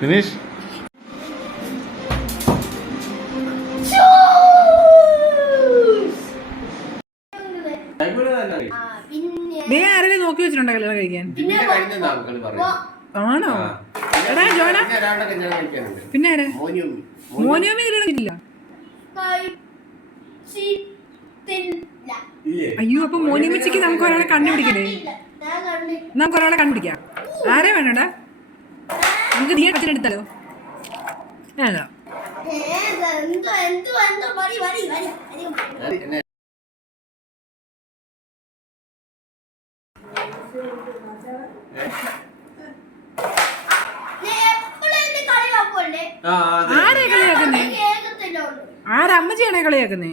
Finish. നീ ആരെങ്കിലും നോക്കി വെച്ചിട്ടുണ്ടോ കല്യാണം കഴിക്കാൻ? ആണോ? എടാ ജോന, പിന്നെ ആരാ? മോനിയോമി കല്യാണം ഇല്ല. അയ്യോ, അപ്പൊ മോനിയമ്മച്ചിക്ക് നമുക്ക് ഒരാളെ കണ്ടുപിടിക്കണ്ടേ? നമുക്ക് ഒരാളെ കണ്ടുപിടിക്കാം. ആരെ വേണടാ? നമുക്ക് നീ അച്ഛനെടുത്താലോ? വേണോ? ആരെ കളിയാക്കുന്നേ? ആരമ്മച്ചിയാണേ കളിയാക്കുന്നേ?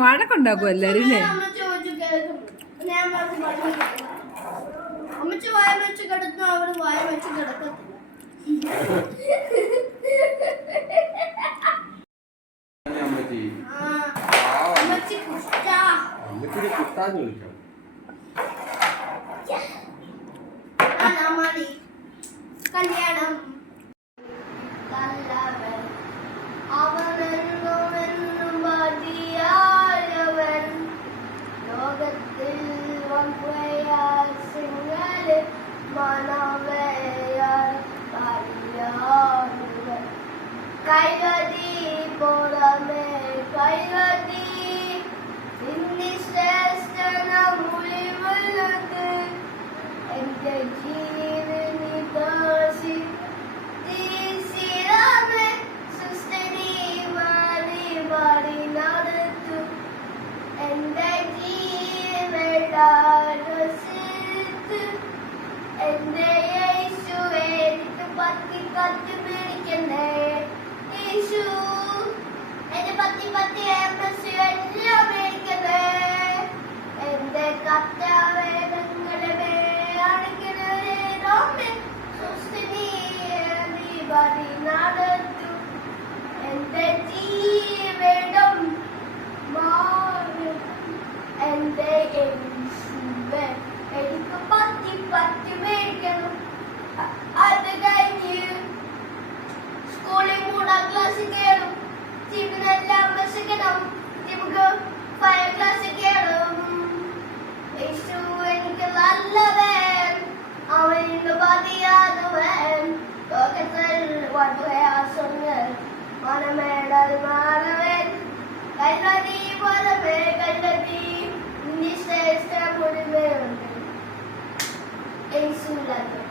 വഴക്കുണ്ടാക്കും എല്ലാരും അല്ലേ? അമ്മച്ചി വായ വെച്ച് കിടന്നു, അവര് വായ വെച്ച് കിടക്കത്തില്ല. കല്യാണം അവനെന്നും മതിയായവൻ ലോകത്തിൽ വൻപ്രയാസങ്ങളിൽ മനവയാൽ അറിയാവുന്നവൻ കൈകതി പുറമേ കൈകതി ഇന്നി ശ്രേഷ്ഠന മുഴുവത് എന്റെ ജീവനി ദോഷി തീസിരാമേ സുസ്ഥിതി മാറി മാറി നടത്തു എന്റെ ജീവനാരസിത്ത് എന്റെ യേശുവേ എനിക്ക് പത്തി പത്തി മേടിക്കണ്ടേ യേശു എന്റെ പത്തി പത്തി എംഎസ് എല്ലാം മേടിക്കണ്ടേ എന്റെ കർത്താവേ നിങ്ങളെ അടിക്കണേ സുസ്ഥിതി മാറി നടത്തു എന്റെ ജീവനം മാറും എന്റെ യേശുവേ എനിക്ക് പത്തി പത്തി മേടിക്കണം. അത് കഴിഞ്ഞ് സ്കൂളിൽ 3-ാം ക്ലാസ്സിൽ കയറും. ടീമിനെല്ലാം വിശക്കണം. നമുക്ക് 5ാം ക്ലാസ്സിൽ കയറും. യേശു എനിക്ക് നല്ലവൻ, അവന് മതിയാകുവൻ. ലോകത്തിൽ വൻപ്രയാസങ്ങൾ മനമേടൽ മാറവൻ കൈനദി പോലെ കൈനദി നിശ്ചേഷ്ട മുഴുവനുണ്ട് യേശുവിനകത്ത്.